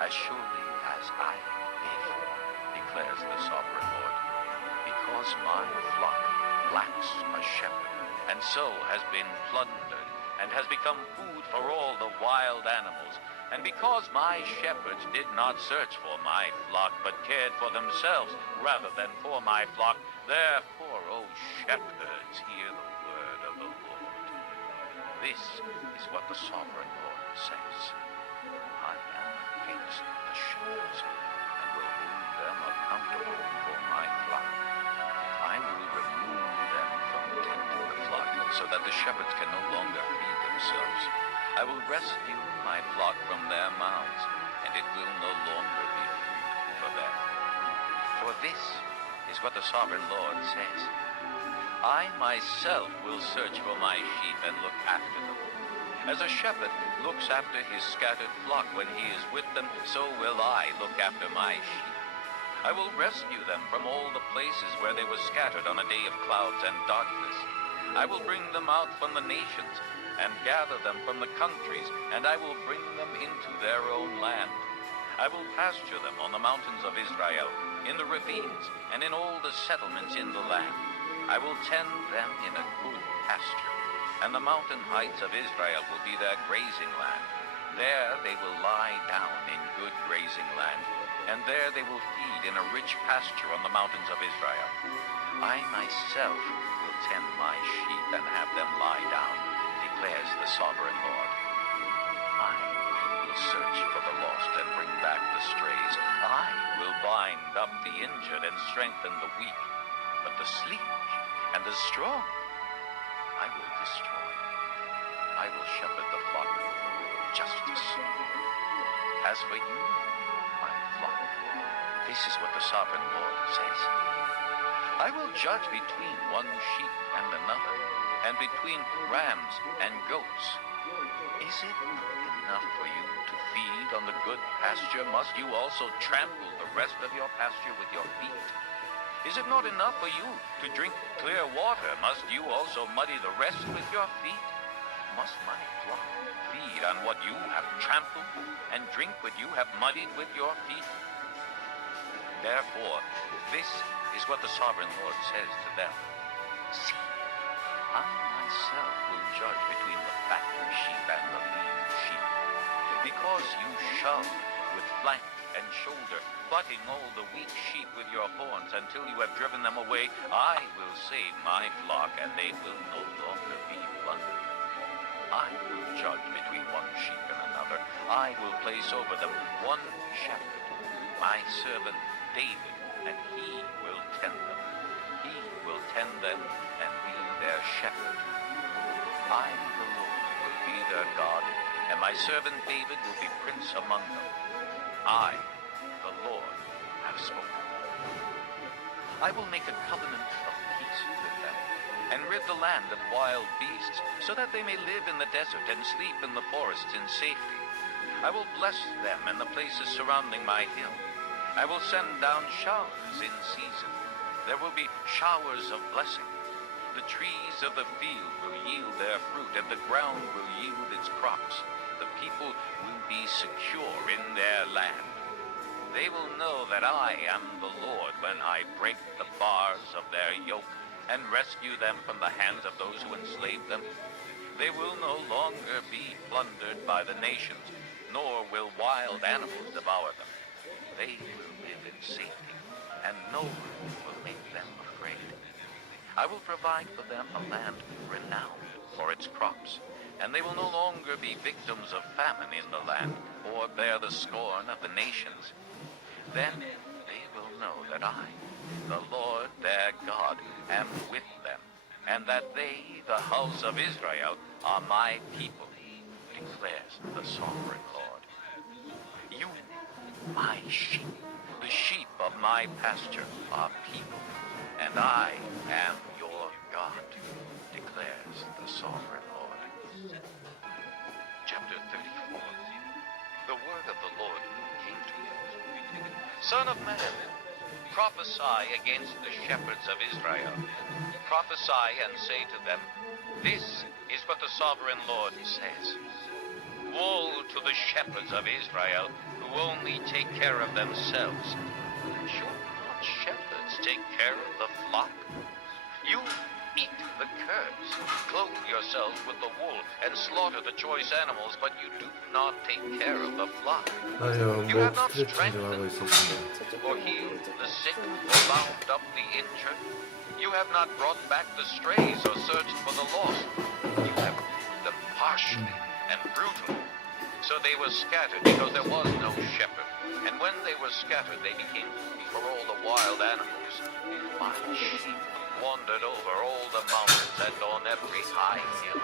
as surely as I live, declares the sovereign Lord, because my flock lacks a shepherd, and so has been plundered, and has become food for all the wild animals, and because my shepherds did not search for my flock, but cared for themselves rather than for my flock, therefore, O shepherds, hear the word of the Lord. This is what the sovereign Lord says. I am against the shepherds, and will hold them accountable for my flock. I will remove them from tending the flock, so that the shepherds can no longer feed themselves. I will rescue my flock from their mouths, and it will no longer be food for them. For this is what the sovereign Lord says. I myself will search for my sheep and look after them. As a shepherd looks after his scattered flock when he is with them, so will I look after my sheep. I will rescue them from all the places where they were scattered on a day of clouds and darkness. I will bring them out from the nations and gather them from the countries, and I will bring them into their own land. I will pasture them on the mountains of Israel, in the ravines, and in all the settlements in the land. I will tend them in a good pasture, and the mountain heights of Israel will be their grazing land. There they will lie down in good grazing land, and there they will feed in a rich pasture on the mountains of Israel. I myself will tend my sheep and have them lie down, declares the sovereign Lord. I will search for the lost and bring back the strays. I will bind up the injured and strengthen the weak, but the sleek and the strong I will destroy. I will shepherd the flock with justice. As for you, my flock, this is what the sovereign Lord says. I will judge between one sheep and another, and between rams and goats. Is it enough for you to feed on the good pasture? Must you also trample the rest of your pasture with your feet? Is it not enough for you to drink clear water? Must you also muddy the rest with your feet? Must my flock feed on what you have trampled, and drink what you have muddied with your feet? Therefore, this is what the sovereign Lord says to them. See, I myself will judge between the fattened sheep and the lean sheep. Because you shove with flank and shoulder, butting all the weak sheep with your horns until you have driven them away, I will save my flock, and they will no longer be plundered. I will judge between one sheep and another. I will place over them one shepherd, my servant David, and he will tend them. He will tend them and be their shepherd. I, the Lord, will be their God, and my servant David will be prince among them. I, the Lord, have spoken. I will make a covenant of peace with them, and rid the land of wild beasts, so that they may live in the desert and sleep in the forests in safety. I will bless them in the places surrounding my hill. I will send down showers in season. There will be showers of blessing. The trees of the field will yield their fruit, and the ground will yield its crops. The people will be secure in their land. They will know that I am the Lord when I break the bars of their yoke and rescue them from the hands of those who enslave them. They will no longer be plundered by the nations, nor will wild animals devour them. They will live in safety, and no one will make them afraid. I will provide for them a land renowned for its crops, and they will no longer be victims of famine in the land, or bear the scorn of the nations. Then they will know that I, the Lord their God, am with them, and that they, the house of Israel, are my people, declares the sovereign Lord. You, my sheep, the sheep of my pasture, are people, and I am your God, declares the sovereign Lord. Chapter 34. The word of the Lord came to me. Son of man, prophesy against the shepherds of Israel. Prophesy and say to them, this is what the sovereign Lord says. Woe to the shepherds of Israel who only take care of themselves. Should not shepherds take care of the flock? You eat the curds, clothe yourselves with the wool, and slaughter the choice animals, but you do not take care of the flock. 아니요, You have 뭐 not 스트레칭 좀 하고 strengthened 있었습니다. or healed the sick, or bound up the injured. You have not brought back the strays or searched for the lost. You have ruled them harshly and brutally. So they were scattered because there was no shepherd. And when they were scattered, they became food for all the wild animals. My sheep wandered over all the mountains and on every high hill.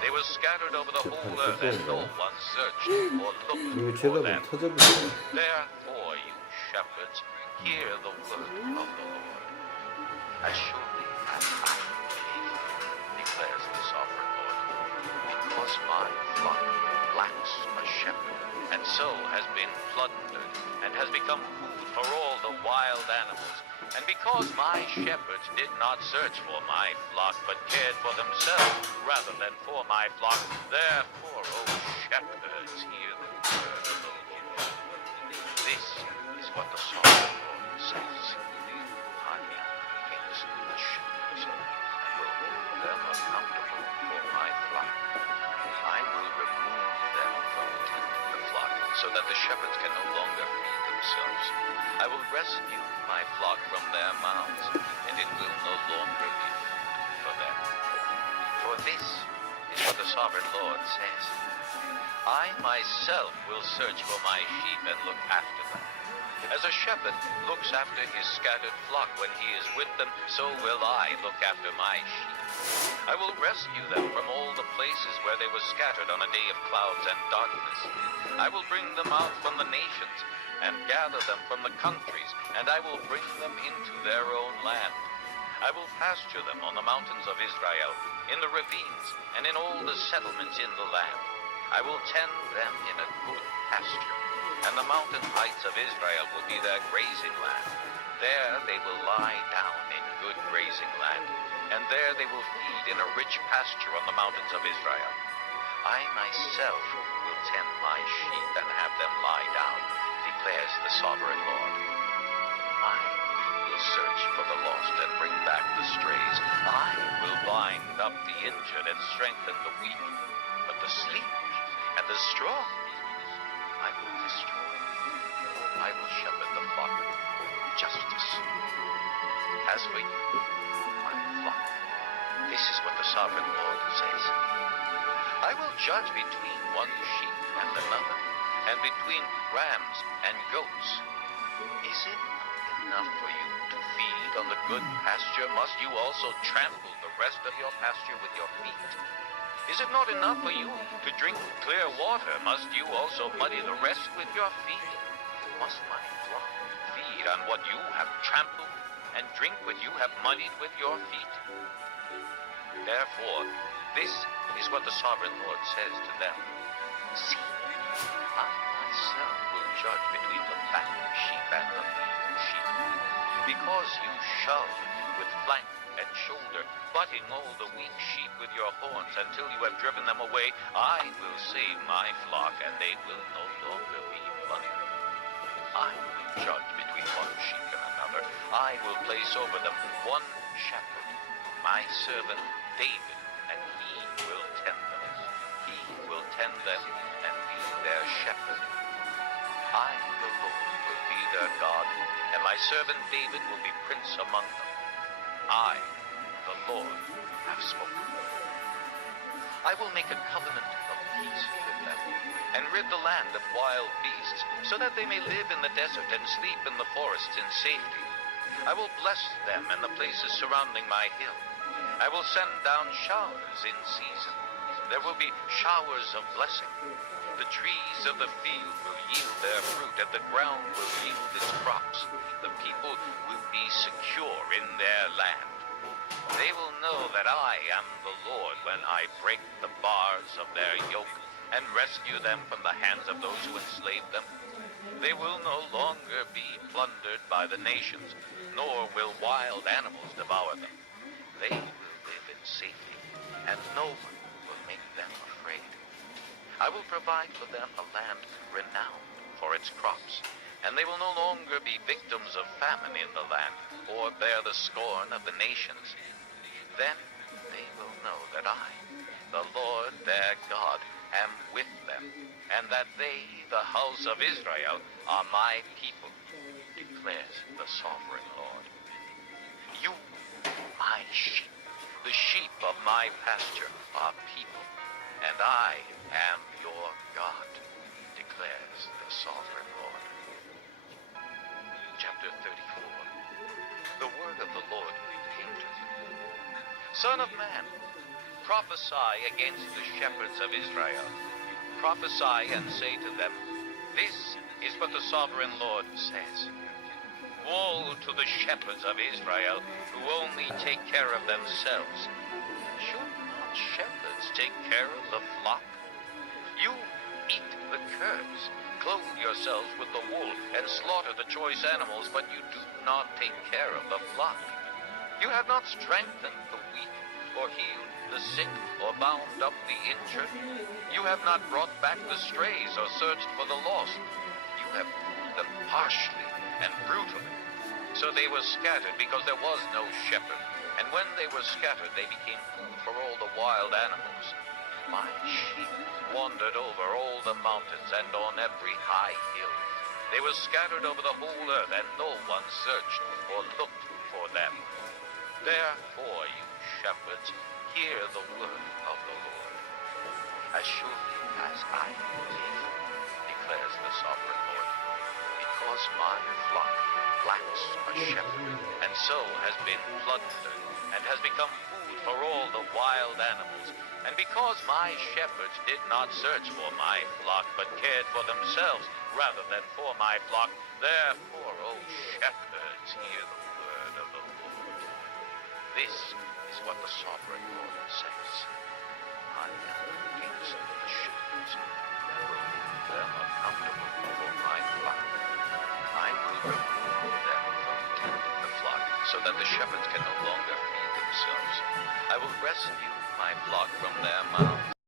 They were scattered over the whole earth, and no one searched or looked 이거 for 제가 them. 터져버려요. Therefore, you shepherds, hear the word of the Lord. As surely as I live, declares the sovereign Lord, because my flock lacks a shepherd, and so has been plundered, and has become food for all the wild animals, and because my shepherds did not search for my flock, but cared for themselves rather than for my flock, therefore, O shepherds, hear the word of the Lord. This is what the sovereign Lord says. I am against the shepherds, and will hold them accountable for my flock. I will remove them from the tent of the flock, so that the shepherds can no longer feed themselves. I will rescue my flock from their mouths, and it will no longer be food for them. For this is what the sovereign Lord says. I myself will search for my sheep and look after them. As a shepherd looks after his scattered flock when he is with them, so will I look after my sheep. I will rescue them from all the places where they were scattered on a day of clouds and darkness. I will bring them out from the nations and gather them from the countries, and I will bring them into their own land. I will pasture them on the mountains of Israel, in the ravines, and in all the settlements in the land. I will tend them in a good pasture, and the mountain heights of Israel will be their grazing land. There they will lie down in good grazing land, and there they will feed in a rich pasture on the mountains of Israel. I myself will tend my sheep and have them lie down, declares the sovereign Lord. I will search for the lost and bring back the strays. I will bind up the injured and strengthen the weak, but the sleepy and the strong I will destroy. I will shepherd the flock with justice. As for you, my flock, this is what the sovereign Lord says. I will judge between one sheep and another, and between rams and goats. Is it enough for you to feed on the good pasture? Must you also trample the rest of your pasture with your feet? Is it not enough for you to drink clear water? Must you also muddy the rest with your feet? Must my flock feed on what you have trampled and drink what you have muddied with your feet? Therefore, this is what the sovereign Lord says to them. See, I myself will judge between the fattened sheep and the lean sheep. Because you shove with flank and shoulder, butting all the weak sheep with your horns until you have driven them away, I will save my flock, and they will no longer be plundered. I will judge between one sheep and another. I will place over them one shepherd, my servant David, and he will tend them. He will tend them and be their shepherd. I, the Lord, will be their God, and my servant David will be prince among them. I, the Lord, have spoken. I will make a covenant of peace with them, and rid the land of wild beasts, so that they may live in the desert and sleep in the forests in safety. I will bless them and the places surrounding my hill. I will send down showers in season. There will be showers of blessing. The trees of the field will yield their fruit, and the ground will yield its crops. The people will be secure in their land. They will know that I am the Lord when I break the bars of their yoke and rescue them from the hands of those who enslave them. They will no longer be plundered by the nations, nor will wild animals devour them. They will live in safety, and no one will make them afraid. I will provide for them a land renowned for its crops, and they will no longer be victims of famine in the land, or bear the scorn of the nations. Then they will know that I, the Lord their God, am with them, and that they, the house of Israel, are my people, declares the sovereign Lord. You, my sheep, the sheep of my pasture, are people, and I am your God, declares the sovereign Lord. Chapter 34. The word of the Lord came to me. Son of man, prophesy against the shepherds of Israel. Prophesy and say to them, this is what the sovereign Lord says. Woe to the shepherds of Israel who only take care of themselves. Should not shepherds take care of the flock? You eat the curds, clothe yourselves with the wool, and slaughter the choice animals, but you do not take care of the flock. You have not strengthened the weak, or healed the sick, or bound up the injured. You have not brought back the strays, or searched for the lost. You have ruled them harshly and brutally. So they were scattered because there was no shepherd. And when they were scattered, they became food for all the wild animals. My sheep wandered over all the mountains and on every high hill. They were scattered over the whole earth, and no one searched or looked for them. Therefore, you shepherds, hear the word of the Lord. As surely as I live, declares the sovereign Lord, because my flock lacks a shepherd, and so has been plundered, and has become food for all the wild animals, and because my shepherds did not search for my flock, but cared for themselves rather than for my flock, therefore, O shepherds, hear the word of the Lord. This is what the sovereign Lord says. I am against the shepherds, and will make them accountable for my flock. I will remove them from tending the flock, so that the shepherds can no longer feed themselves. I will rescue my flock from their mouths.